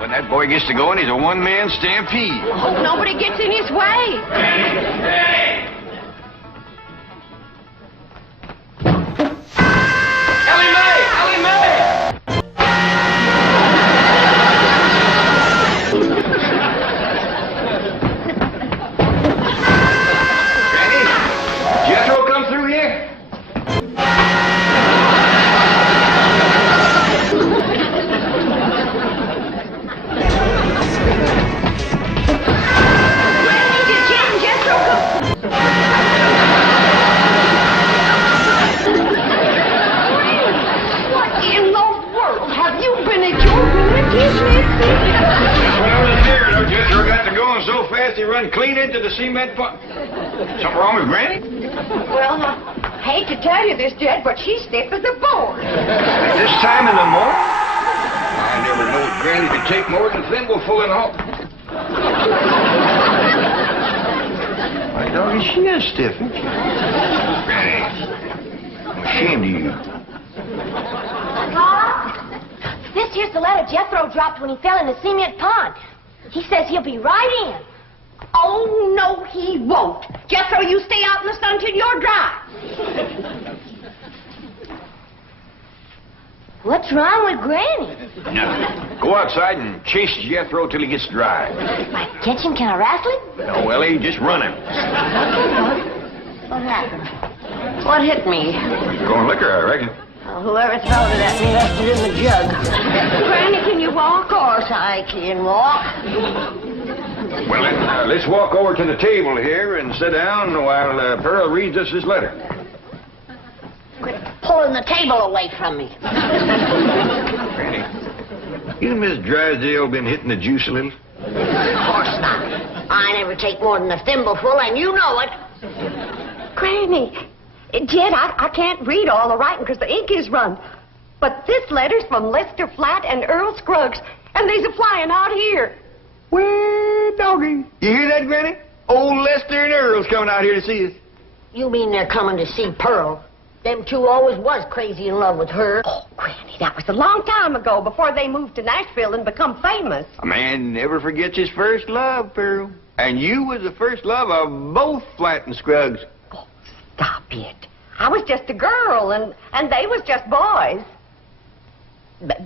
When that boy gets to going, he's a one-man stampede. Hope nobody gets in his way. Hey! Ellie Mae! Ellie Mae! Granny, Jethro come through here? So fast he run clean into the cement pump. Something wrong with Granny? Well, I hate to tell you this, Jed, but she's stiff as a board. At this time in the morning? I never knew Granny could take more than a thimbleful in all. My doggy, she is stiff, isn't she? Granny, I'm ashamed of you. This here's the letter Jethro dropped when he fell in the cement pond. He says he'll be right in. Oh, no, he won't. Jethro, you stay out in the sun till you're dry. What's wrong with Granny? Nothing. Go outside and chase Jethro till he gets dry. Like catch him, can I wrestle him? No, Ellie, just run him. What happened? What hit me? Going liquor, I reckon. Whoever thrown it at me left it in the jug. Granny, can you walk? Of course I can walk. Well, then, let's walk over to the table here and sit down while Pearl reads us this letter. Quit pulling the table away from me. Granny, you and Miss Drysdale been hitting the juice a little? Of course not. I never take more than a thimbleful, and you know it. Granny, Jed, I can't read all the writing because the ink is run. But this letter's from Lester Flatt and Earl Scruggs, and they's a-flying out here. Well, doggy. You hear that, Granny? Old Lester and Earl's coming out here to see us. You mean they're coming to see Pearl? Them two always was crazy in love with her. Oh, Granny, that was a long time ago, before they moved to Nashville and become famous. A man never forgets his first love, Pearl. And you was the first love of both Flatt and Scruggs. Oh, stop it. I was just a girl, and they was just boys.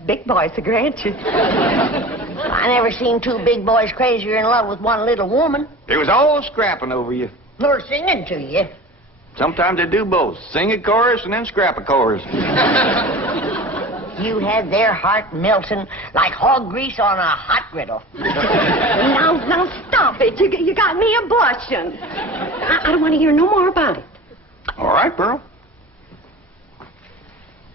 Big boys, the grant you. I never seen two big boys crazier in love with one little woman. They was all scrapping over you. Or singing to you. Sometimes they do both. Sing a chorus and then scrap a chorus. You had their heart melting like hog grease on a hot griddle. Now, stop it. You got me a blushing. I don't want to hear no more about it. All right, Pearl.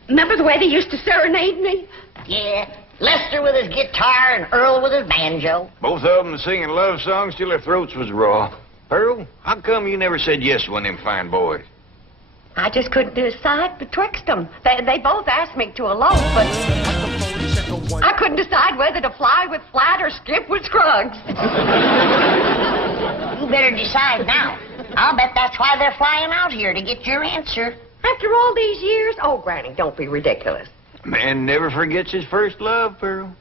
Remember the way they used to serenade me? Yeah, Lester with his guitar and Earl with his banjo. Both of them singing love songs till their throats was raw. Pearl, how come you never said yes to one of them fine boys? I just couldn't decide betwixt them. They both asked me to elope, but I couldn't decide whether to fly with Flatt or skip with Scruggs. You better decide now. I'll bet that's why they're flying out here, to get your answer. After all these years? Oh, Granny, don't be ridiculous. A man never forgets his first love, Pearl.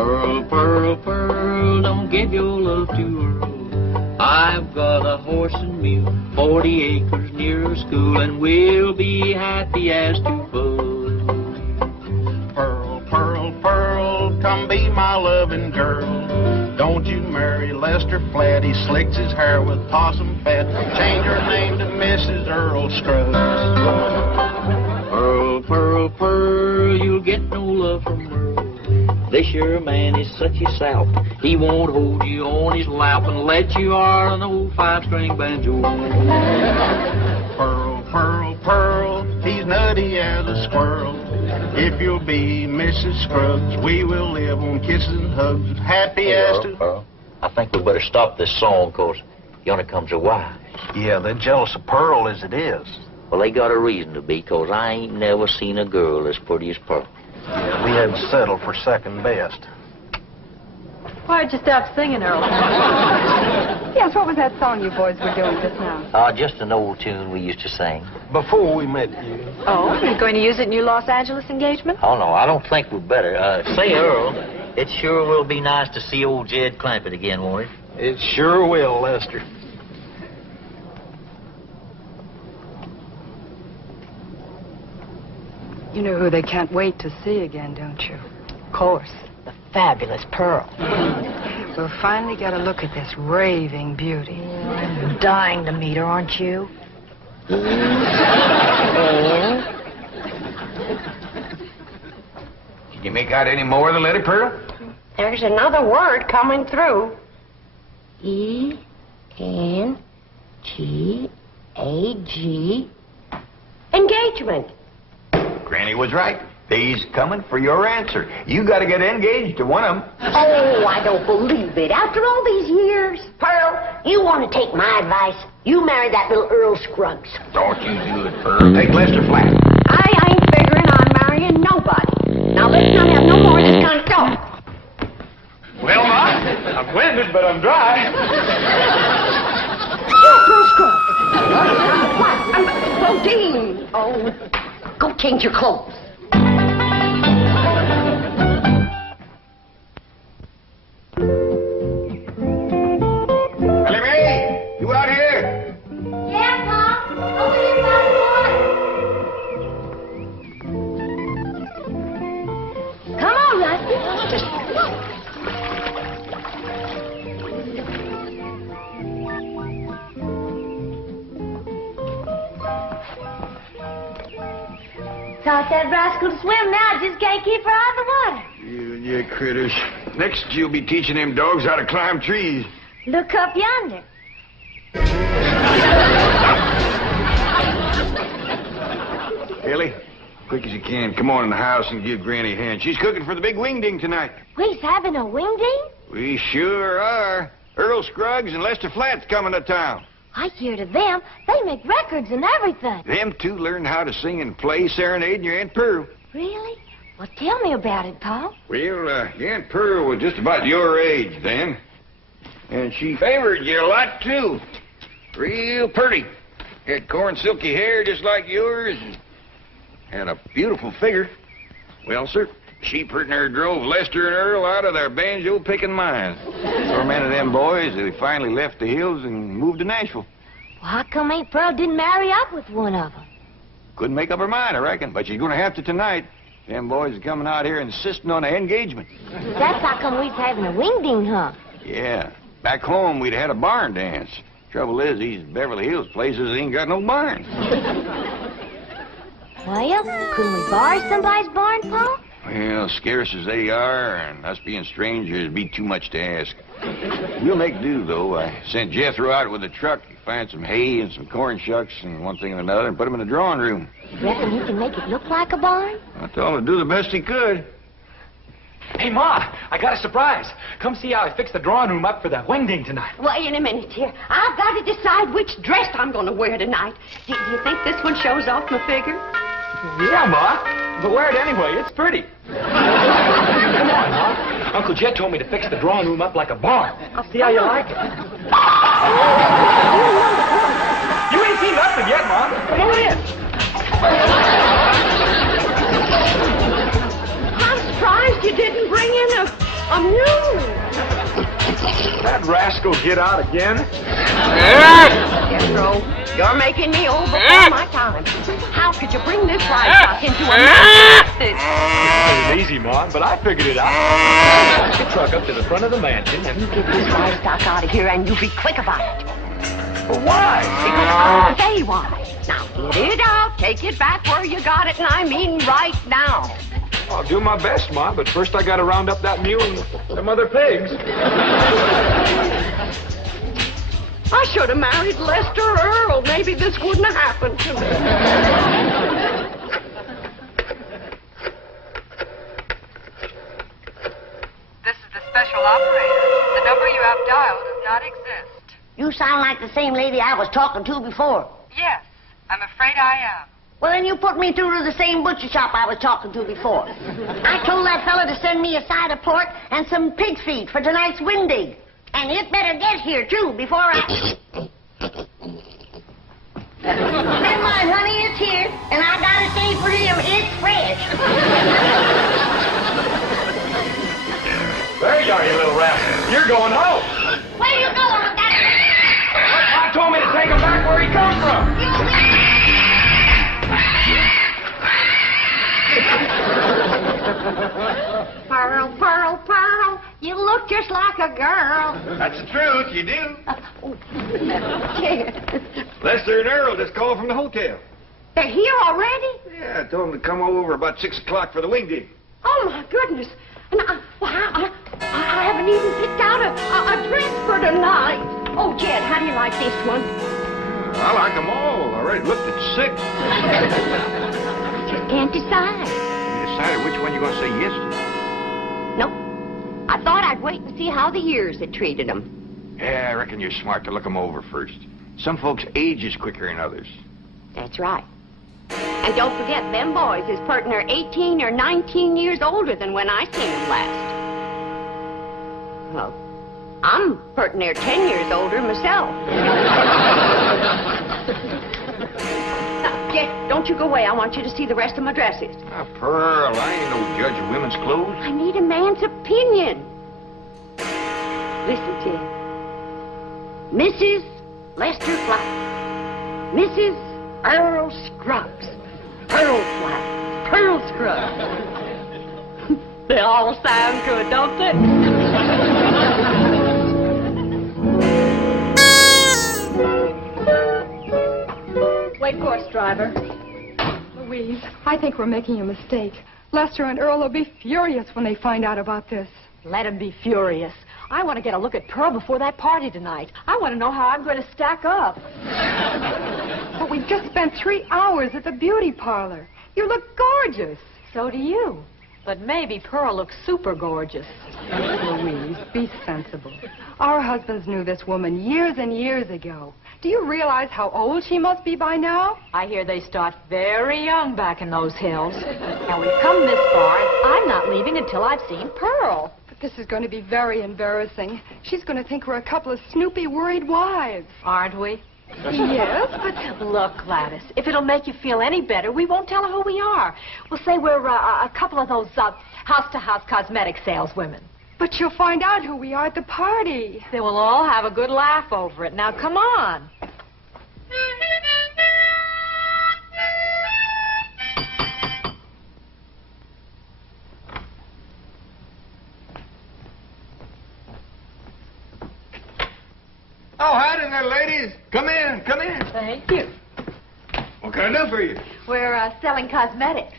Pearl, Pearl, Pearl, don't give your love to Earl. I've got a horse and mule, 40 acres near a school, and we'll be happy as two boys. Pearl, Pearl, Pearl, come be my loving girl. Don't you marry Lester Flatt, he slicks his hair with possum fat. Change her name to Mrs. Earl Scruggs. Pearl, Pearl, Pearl, you'll get no love from Earl. This your man is such a sout. He won't hold you on his lap and let you are an old 5-string banjo. Pearl, Pearl, Pearl, he's nutty as a squirrel. If you'll be Mrs. Scruggs, we will live on kisses and hugs, happy as to... I think we better stop this song, 'cause yonder comes her wife. Yeah, they're jealous of Pearl as it is. Well, they got a reason to be, 'cause I ain't never seen a girl as pretty as Pearl. Yeah, we had to settle for second best. Why'd you stop singing, Earl? Yes, what was that song you boys were doing just now? Just an old tune we used to sing. Before we met you. Oh, you're going to use it in your Los Angeles engagement? Oh, no, I don't think we'd better. Say, Earl, it sure will be nice to see old Jed Clampett again, won't it? It sure will, Lester. You know who they can't wait to see again, don't you? Of course, the fabulous Pearl. We'll finally get a look at this raving beauty. I'm dying to meet her, aren't you? Can you make out any more of the letter, Pearl? There's another word coming through. E-N-G-A-G. Engagement. Granny was right. They's coming for your answer. You got to get engaged to one of them. Oh, I don't believe it. After all these years. Pearl, you want to take my advice? You marry that little Earl Scruggs. Don't you do it, Pearl. Take Lester Flat. I ain't figuring on marrying nobody. Now let's not have no more of this kind of talk. Well, Ma, I'm winded, but I'm dry. Earl Scruggs. What? Bodine. Oh, go change your clothes. Ellie Mae, you out here? Yeah, Mom. Over here by the water. Come on, Rusty. Taught that rascal to swim now. Just can't keep her out of the water. You and your critters. Next, you'll be teaching them dogs how to climb trees. Look up yonder. Ellie, quick as you can, come on in the house and give Granny a hand. She's cooking for the big wingding tonight. We's having a wingding? We sure are. Earl Scruggs and Lester Flat's coming to town. I hear to them, they make records and everything. Them two learned how to sing and play serenading your Aunt Pearl. Really? Well, tell me about it, Pa. Well, your Aunt Pearl was just about your age then. And she favored you a lot, too. Real pretty. Had corn silky hair just like yours. And had a beautiful figure. Well, sir, she pretty near drove Lester and Earl out of their banjo-picking minds. Tormented them boys, they finally left the hills and moved to Nashville. Well, how come Aunt Pearl didn't marry up with one of them? Couldn't make up her mind, I reckon, but she's going to have to tonight. Them boys are coming out here insisting on an engagement. That's how come we's having a wingding, huh? Yeah. Back home, we'd had a barn dance. Trouble is, these Beverly Hills places ain't got no barns. Well, couldn't we borrow somebody's barn, Pa? Well, scarce as they are, and us being strangers, it'd be too much to ask. We'll make do, though. I sent Jethro out with a truck to find some hay and some corn shucks and one thing and another and put them in the drawing room. You reckon he can make it look like a barn? I told him to do the best he could. Hey, Ma, I got a surprise. Come see how I fixed the drawing room up for the wingding tonight. Wait a minute here. I've got to decide which dress I'm going to wear tonight. Do you think this one shows off my figure? Yeah, Ma, but wear it anyway. It's pretty. Come on, Ma. Uncle Jed told me to fix the drawing room up like a barn. I'll see how you like it. You ain't seen nothing yet, Ma. Come on in. I'm surprised you didn't bring in a mule. That rascal get out again? Jethro, you're making me old before my time. How could you bring this livestock into a mess like this? It was easy, Ma, but I figured it out. Took the truck up to the front of the mansion and... You get this livestock out of here and you be quick about it. But why? Because I'll say why. Now, get it out, take it back where you got it, and I mean right now. I'll do my best, Ma, but first I gotta round up that mule and them other pigs. I should have married Lester Earl. Maybe this wouldn't have happened to me. The number you have dialed does not exist. You sound like the same lady I was talking to before. Yes, I'm afraid I am. Well, then you put me through to the same butcher shop I was talking to before. I told that fella to send me a side of pork and some pig feet for tonight's windig. And it better get here, too, before I... Never mind, honey, it's here. And I gotta say for him, it's fresh. There you are, you little rascal. You're going home. Where you going with that? I told me to take him back where he come from. Pearl, Pearl, Pearl, you look just like a girl. That's the truth, you do. Ted, Lester and Earl just called from the hotel. they're here already? Yeah, I told them to come over about 6 o'clock for the wingding. Oh, my goodness. And I haven't even picked out a dress for tonight. Oh, Jed, how do you like this one? I like them all. I already looked at 6. Just can't decide. You decided which one you're going to say yes to. Nope. I thought I'd wait and see how the years had treated them. Yeah, I reckon you're smart to look them over first. Some folks age is quicker than others. That's right. And don't forget, them boys is pert near 18 or 19 years older than when I seen them last. Well, I'm pert near 10 years older myself. Now, Jet, don't you go away. I want you to see the rest of my dresses. Now, Pearl, I ain't no judge of women's clothes. I need a man's opinion. Listen, Ted. Mrs. Lester Flatt. Mrs. Earl Scruggs. Pearl Flatt. Pearl Scruggs. They all sound good, don't they? Wait for us, driver. Louise, I think we're making a mistake. Lester and Earl will be furious when they find out about this. Let him be furious. I want to get a look at Pearl before that party tonight. I want to know how I'm going to stack up. But we've just spent 3 hours at the beauty parlor. You look gorgeous. So do you. But maybe Pearl looks super gorgeous. Louise, be sensible. Our husbands knew this woman years and years ago. Do you realize how old she must be by now? I hear they start very young back in those hills. Now, we've come this far, and I'm not leaving until I've seen Pearl. But this is going to be very embarrassing. She's going to think we're a couple of snoopy, worried wives. Aren't we? Yes, but... Look, Gladys, if it'll make you feel any better, we won't tell her who we are. We'll say we're a couple of those house-to-house cosmetic saleswomen. But you'll find out who we are at the party. They will all have a good laugh over it. Now, come on. Oh, howdy there, ladies. Come in, come in. Thank you. What can I do for you? We're selling cosmetics.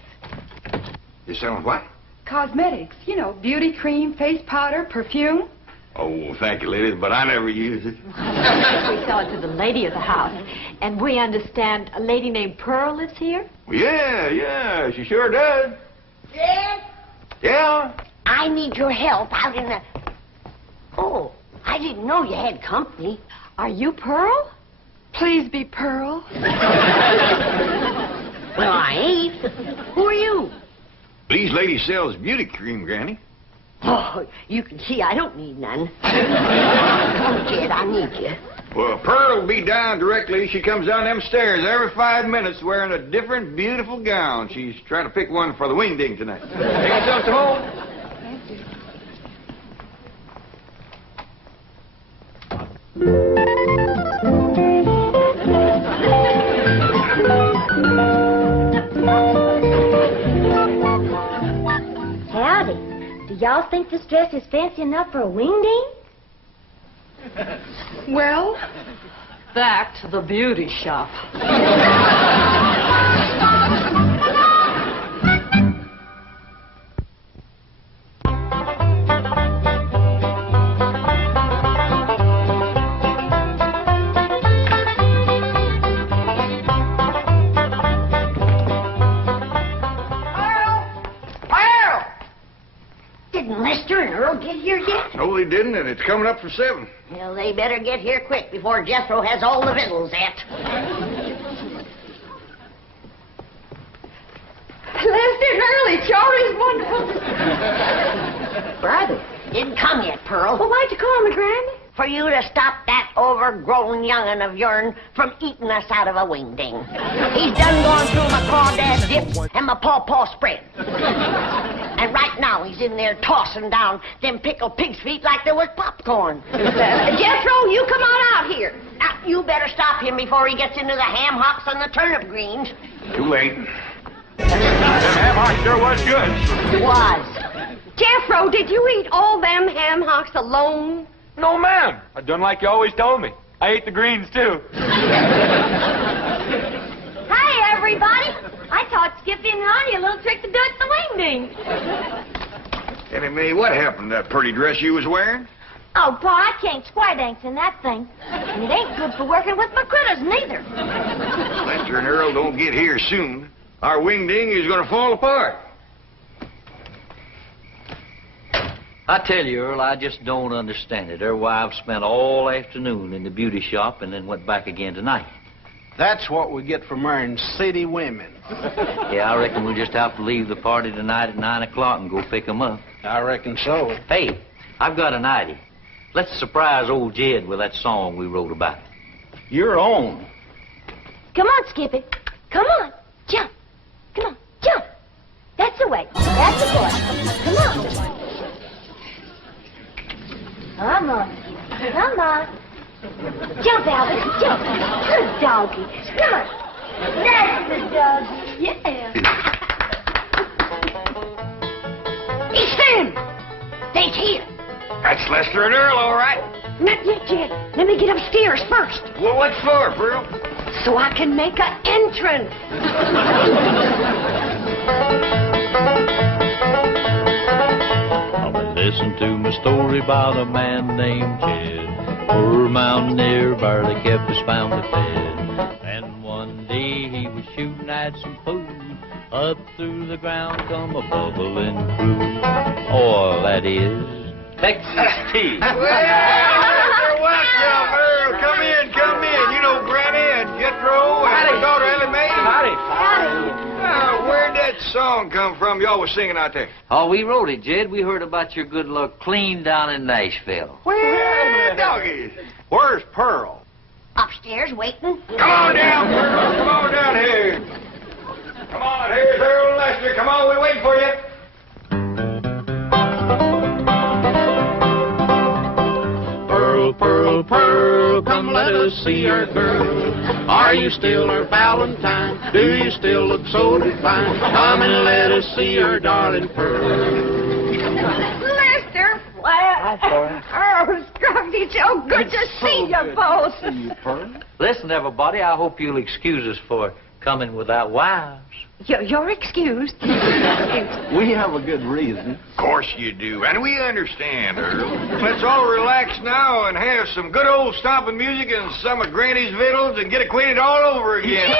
You selling what? Cosmetics, you know, beauty cream, face powder, perfume. Oh, thank you, ladies, but I never use it. We sell it to the lady of the house. And we understand a lady named Pearl lives here? Yeah, she sure does. Yes? Yeah? I need your help out in the... Oh, I didn't know you had company. Are you Pearl? Please be Pearl. Well, I ain't. Who are you? These ladies sells beauty cream, Granny. Oh, you can see I don't need none. Come, Jed, I need you. Well, Pearl will be down directly. She comes down them stairs every 5 minutes wearing a different beautiful gown. She's trying to pick one for the wingding tonight. Take yourself to home. Thank you. Howdy. Do y'all think this dress is fancy enough for a wingding? Well, Back to the beauty shop. Didn't Lester and Earl get here yet? Oh, probably didn't, and it's coming up for 7. Well, they better get here quick before Jethro has all the victuals at. Lester and Early, sure is wonderful. Brother, didn't come yet, Pearl. Well, why'd you call me, Granny? For you to stop that overgrown young'un of yourn from eating us out of a wingding. He's done gone through my crawdad dip and my pawpaw spread. And right now he's in there tossing down them pickled pig's feet like there was popcorn. Jethro, you come on out here. Now, you better stop him before he gets into the ham hocks and the turnip greens. Too late. That ham hock sure was good. It was. Jethro, did you eat all them ham hocks alone? No, ma'am. I done like you always told me. I ate the greens, too. Hi, everybody. I taught Skippy and Ronnie a little trick to do at the wingding. Annie Mae, what happened to that pretty dress you was wearing? Oh, Pa, I can't square dance in that thing. And it ain't good for working with my critters, neither. Lester and Earl don't get here soon. Our wingding is going to fall apart. I tell you, Earl, I just don't understand it. Their wives spent all afternoon in the beauty shop and then went back again tonight. That's what we get for marrying city women. Yeah, I reckon we'll just have to leave the party tonight at 9 o'clock and go pick 'em up. I reckon so. Hey, I've got an idea. Let's surprise old Jed with that song we wrote about. Your own. Come on, Skippy. Come on. Jump. Come on. Jump. That's the way. That's the boy. Come on. Come on. Come on. Jump, Albert. Jump. Good doggy. Come on. That's the doggy. Yeah. He's him. They's here. That's Lester and Earl, all right. Not yet, Jed. Let me get upstairs first, Well, what for, Pearl? so I can make an entrance. Listen to my story about a man named Jed. Poor mountaineer barely kept his family fed. And one day he was shooting at some food. Up through the ground come a bubbling crude. Oil, that is. Texas tea. Well, you're welcome, Earl. Come in, come in. You know Granny and Jethro and my daughter Ellie Mae. Howdy. Where'd that song come from y'all was singing out there? Oh, we wrote it, Jed. We heard about your good luck clean down in Nashville. Well, doggies. Where's Pearl? Upstairs waiting. Come on down, Pearl. Come on down here. Come on, here's Earl and Lester. Come on, we're waiting for you. Pearl, Pearl, Pearl, come let us see our girl. Are you still her Valentine? Do you still look so divine? Come and let us see our darling Pearl. Lester, oh, Scruffy, so good to see you both. Listen, everybody, I hope you'll excuse us for coming without wives. You're excused. We have a good reason. Of course you do, and we understand, Earl. Let's all relax now and have some good old stomping music and some of Granny's victuals and get acquainted all over again.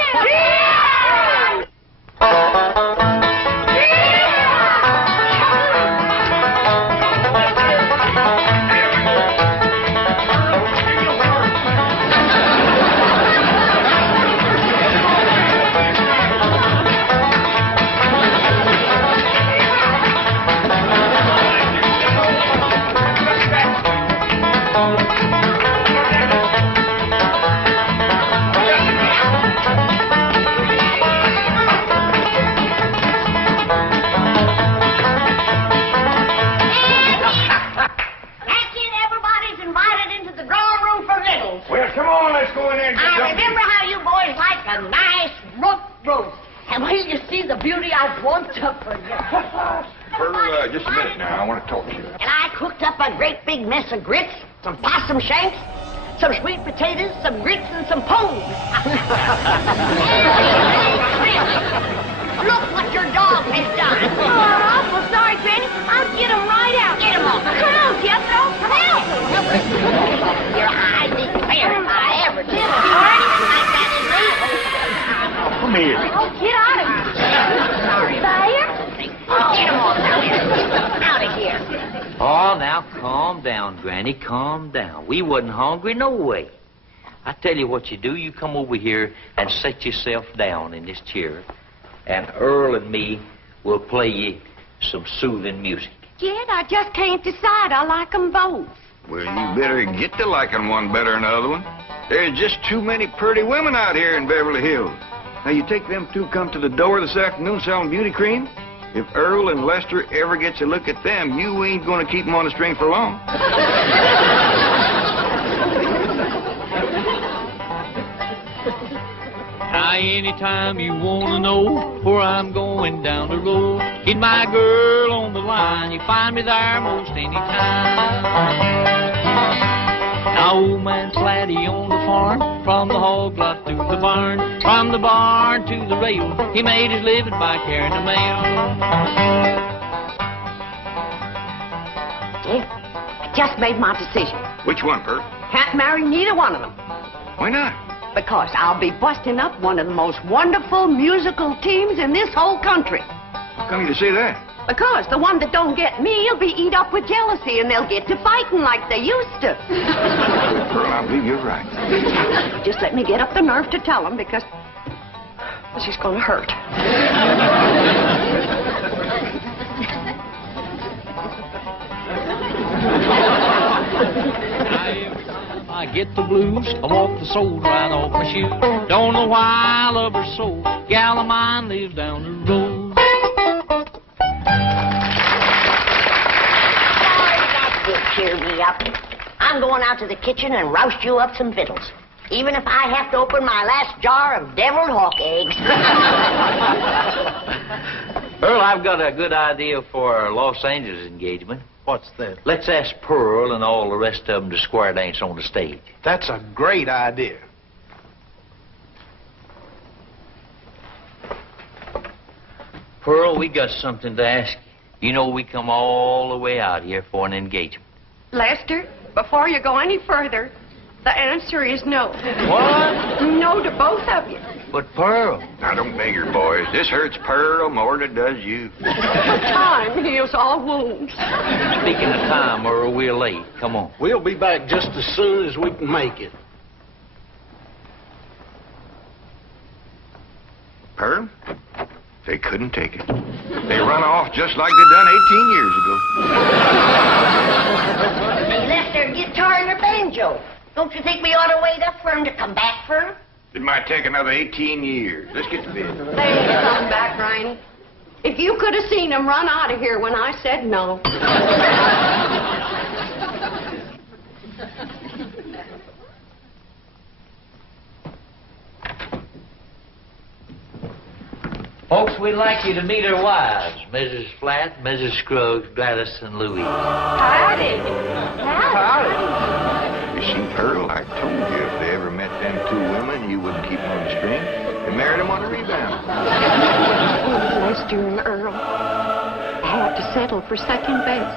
Come on, let's go in there and get I something. remember how you boys like a nice roast. And when you see the beauty I've wanted up for you. For just a minute now, I want to talk to you. And I cooked up a great big mess of grits, some possum shanks, some sweet potatoes, some grits, and some pones. Look what your dog has done. Oh, awful sorry, Granny. I'll get him right out. Get him off. Come on, Jethro. Help! Your eyes fair if I ever did. Like that in me. Come here. Oh, get out of here. Sorry. Fire? Oh, get him off. Out of here. Oh, Oh, now calm down, Granny, calm down. We wasn't hungry no way. I tell you what you do. You come over here and set yourself down in this chair, and Earl and me will play you some soothing music. Jed, I just can't decide. I like 'em both. Well, you better get to liking one better than the other one. There's just too many pretty women out here in Beverly Hills. Now, you take them two come to the door this afternoon selling beauty cream. If Earl and Lester ever gets a look at them, you ain't going to keep them on the string for long. Now, anytime you want to know where I'm going down the road, get my girl on the line. You find me there most any time. Now, old man Slatty on the farm, from the hog lot to the barn, from the barn to the rail, he made his living by carrying the mail. Jed, I just made my decision. Which one, Pearl? Can't marry neither one of them. Why not? Because I'll be busting up one of the most wonderful musical teams in this whole country. How come you to say that? Because the one that don't get me will be eat up with jealousy, and they'll get to fighting like they used to. Pearl, I believe you're right. Just let me get up the nerve to tell them, because this is going to hurt. I get the blues, I walk the soles right off my shoes. Don't know why I love her so. Gal of mine lives down the road. Cheer me up. I'm going out to the kitchen and roust you up some victuals. Even if I have to open my last jar of deviled hawk eggs. Earl, I've got a good idea for our Los Angeles engagement. What's that? Let's ask Pearl and all the rest of them to square dance on the stage. That's a great idea. Pearl, we got something to ask you. You know we come all the way out here for an engagement. Lester, before you go any further, the answer is no. What? No to both of you. But Pearl. Now, don't beg her, boys. This hurts Pearl more than it does you. Time heals all wounds. Speaking of time, Earl, we're late. Come on. We'll be back just as soon as we can make it. Pearl, they couldn't take it. They run off just like they done 18 years ago. They left their guitar and their banjo. Don't you think we ought to wait up for them to come back for them? It might take another 18 years. Let's get to bed. They ain't coming back, Riney. If you could have seen them run out of here when I said no. Folks, we'd like you to meet our wives, Mrs. Flatt, Mrs. Scruggs, Gladys, and Louise. Howdy. Howdy. You see, Pearl, I told you if they ever met them two women, you wouldn't keep them on the string. They married them on a rebound. Oh, Lester and Earl. I have to settle for second base.